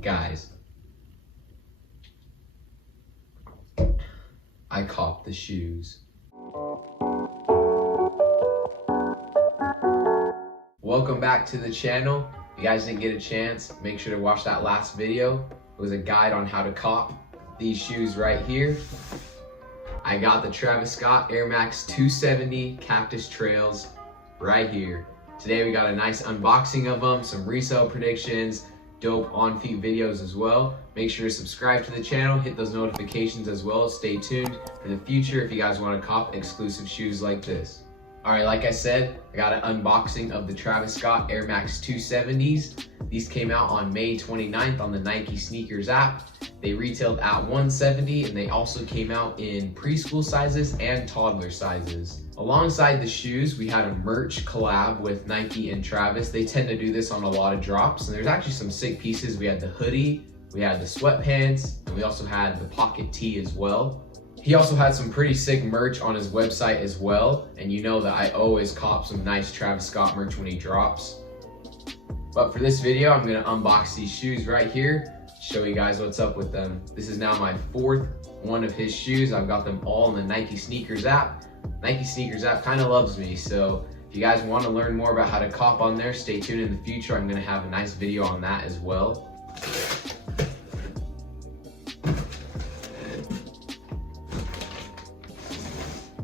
Guys, I copped the shoes. Welcome back to the channel. If you guys didn't get a chance, make sure to watch that last video. It was a guide on how to cop these shoes right here. I got the Travis Scott Air Max 270 Cactus Trails right here. Today we got a nice unboxing of them, some resale predictions, dope on-feet videos as well. Make sure to subscribe to the channel, hit those notifications as well. Stay tuned for the future if you guys want to cop exclusive shoes like this. Alright, like I said, I got an unboxing of the Travis Scott Air Max 270s. These came out on May 29th on the Nike SNKRS App. They retailed at $170 and they also came out in preschool sizes and toddler sizes. Alongside the shoes, we had a merch collab with Nike and Travis. They tend to do this on a lot of drops, and there's actually some sick pieces. We had the hoodie, we had the sweatpants, and we also had the pocket tee as well. He also had some pretty sick merch on his website as well, and you know that I always cop some nice Travis Scott merch when he drops. But for this video, I'm gonna unbox these shoes right here, show you guys what's up with them. This is now my fourth one of his shoes. I've got them all in the Nike SNKRS App. Nike SNKRS App kind of loves me, so if you guys want to learn more about how to cop on there, stay tuned in the future. I'm gonna have a nice video on that as well.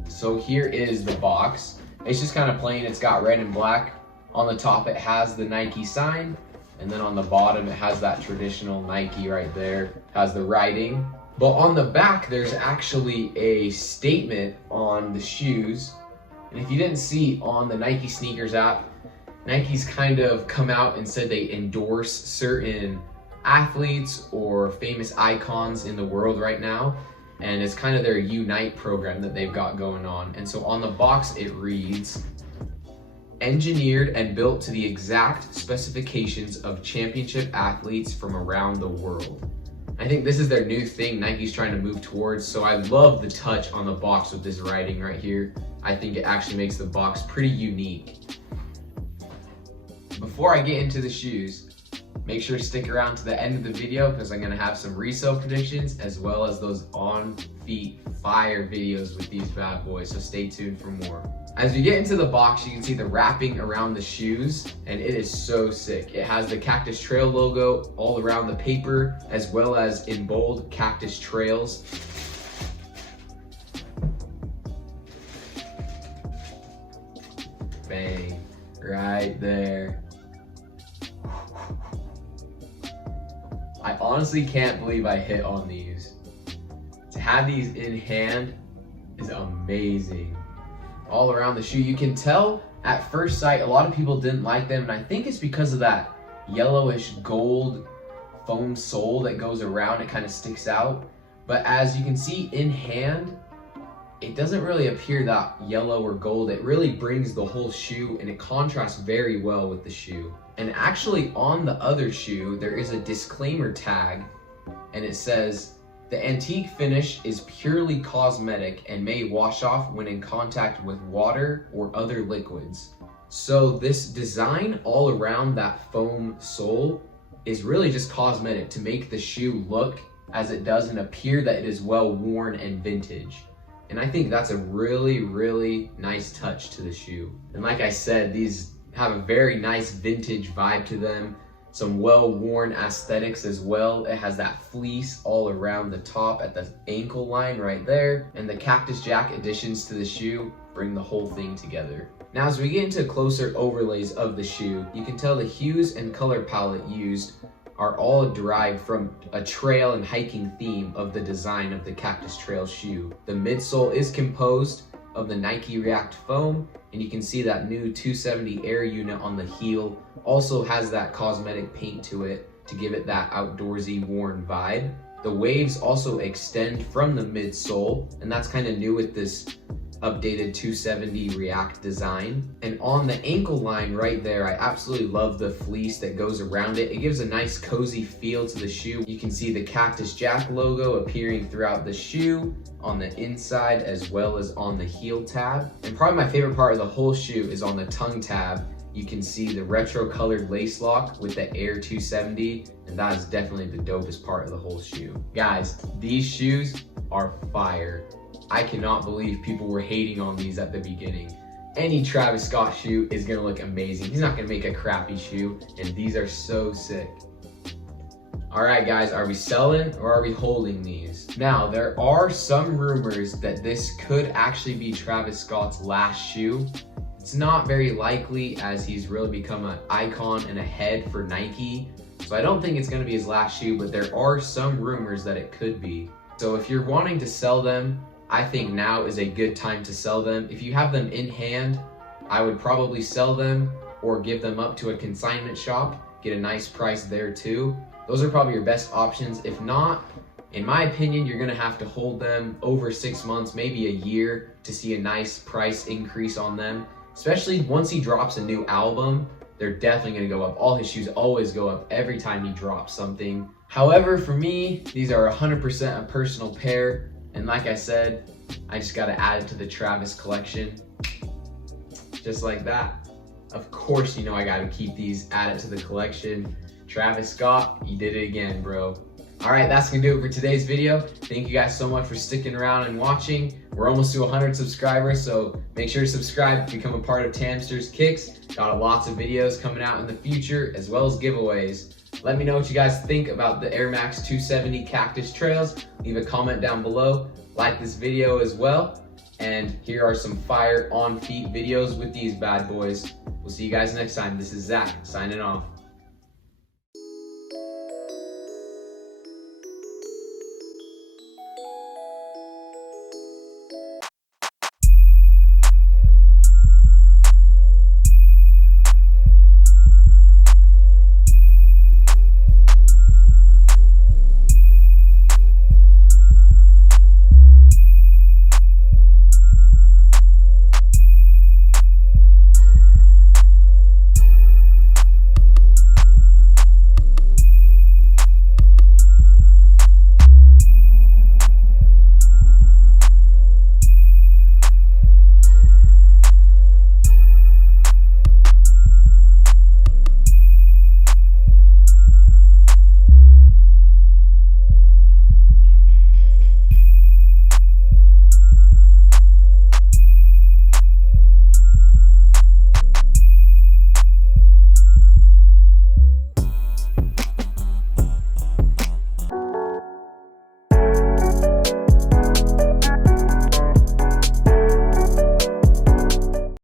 So here is the box. It's just kind of plain. It's got red and black. On the top it has the Nike sign, and then on the bottom it has that traditional Nike right there. It has the writing. But on the back there's actually a statement on the shoes. And if you didn't see on the Nike SNKRS App, Nike's kind of come out and said they endorse certain athletes or famous icons in the world right now. And it's kind of their Unite program that they've got going on. And so on the box it reads, engineered and built to the exact specifications of championship athletes from around the world. I think this is their new thing Nike's trying to move towards. So I love the touch on the box with this writing right here. I think it actually makes the box pretty unique. Before I get into the shoes, make sure to stick around to the end of the video because I'm gonna have some resale predictions as well as those on-feet fire videos with these bad boys, so stay tuned for more. As we get into the box, you can see the wrapping around the shoes, and it is so sick. It has the Cactus Trail logo all around the paper, as well as in bold, Cactus Trails. Bang, right there. I honestly can't believe I hit on these. To have these in hand is amazing. All around the shoe, you can tell at first sight a lot of people didn't like them, and I think it's because of that yellowish gold foam sole that goes around. It kind of sticks out, but as you can see in hand, it doesn't really appear that yellow or gold. It really brings the whole shoe and it contrasts very well with the shoe. And actually on the other shoe there is a disclaimer tag, and it says the antique finish is purely cosmetic and may wash off when in contact with water or other liquids. So this design all around that foam sole is really just cosmetic to make the shoe look as it does and appear that it is well worn and vintage. And I think that's a really, really nice touch to the shoe. And like I said, these have a very nice vintage vibe to them. Some well-worn aesthetics as well. It has that fleece all around the top at the ankle line right there. And the Cactus Jack additions to the shoe bring the whole thing together. Now as we get into closer overlays of the shoe, you can tell the hues and color palette used are all derived from a trail and hiking theme of the design of the Cactus Trail shoe. The midsole is composed of the Nike React foam, and you can see that new 270 Air unit on the heel also has that cosmetic paint to it to give it that outdoorsy worn vibe. The waves also extend from the midsole, and that's kind of new with this updated 270 React design. And on the ankle line right there, I absolutely love the fleece that goes around it. It gives a nice cozy feel to the shoe. You can see the Cactus Jack logo appearing throughout the shoe on the inside as well as on the heel tab. And probably my favorite part of the whole shoe is on the tongue tab. you can see the retro colored lace lock with the Air 270, and that is definitely the dopest part of the whole shoe. Guys, these shoes are fire. I cannot believe people were hating on these at the beginning. Any Travis Scott shoe is gonna look amazing. He's not gonna make a crappy shoe, and these are so sick. All right, guys, are we selling or are we holding these? Now, there are some rumors that this could actually be Travis Scott's last shoe. It's not very likely, as he's really become an icon and a head for Nike. So I don't think it's gonna be his last shoe, but there are some rumors that it could be. So if you're wanting to sell them, I think now is a good time to sell them. If you have them in hand, I would probably sell them or give them up to a consignment shop, get a nice price there too. Those are probably your best options. If not, in my opinion, you're gonna have to hold them over 6 months, maybe a year, to see a nice price increase on them. Especially once he drops a new album, they're definitely gonna go up. All his shoes always go up every time he drops something. However, for me, these are 100% a personal pair. And like I said, I just gotta add it to the Travis collection. Just like that. Of course, you know I gotta keep these added to the collection. Travis Scott, you did it again, bro. All right, that's gonna do it for today's video. Thank you guys so much for sticking around and watching. We're almost to 100 subscribers, so make sure to subscribe, become a part of Tamster's Kicks. Got lots of videos coming out in the future, as well as giveaways. Let me know what you guys think about the Air Max 270 Cactus Trails. Leave a comment down below. Like this video as well. And here are some fire on feet videos with these bad boys. We'll see you guys next time. This is Zach signing off.